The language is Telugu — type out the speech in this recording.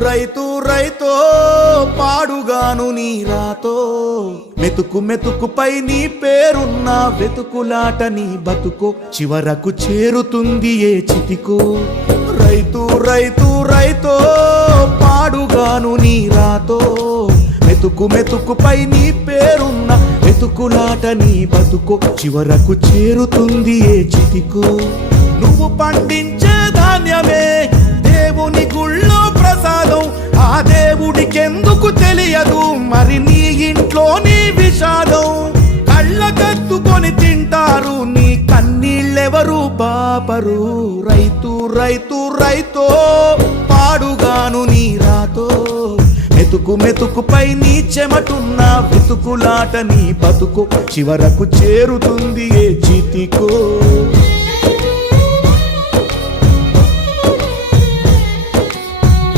రైతు రైతో పాడుగాను నీ రాతో మెతుకు మెతుకుపై నీ పేరున్న వెతుకులాట నీ బతుకో చివరకు చేరుతుంది ఏ చితికో రైతు రైతు రైతో పాడుగాను నీ రాతో మెతుకు మెతుకుపై నీ పేరున్న వెతుకులాట నీ బతుకో చివరకు చేరుతుంది ఏ చితికో నువ్వు పండించే ధాన్యమే దేవుని గుళ్ళో ప్రసాదం ఆ దేవుడికెందుకు తెలియదు మరి నీ ఇంట్లో నీ విషాదం కళ్ళకత్తుకొని తింటారు నీ కన్నీళ్ళెవరు పాపరు రైతు రైతు రైతో పాడుగాను నీ రాతో మెతుకు మెతుకుపై నీ చెమటున్న వెతుకులాట నీ బతుకు చివరకు చేరుతుంది ఏ చితికో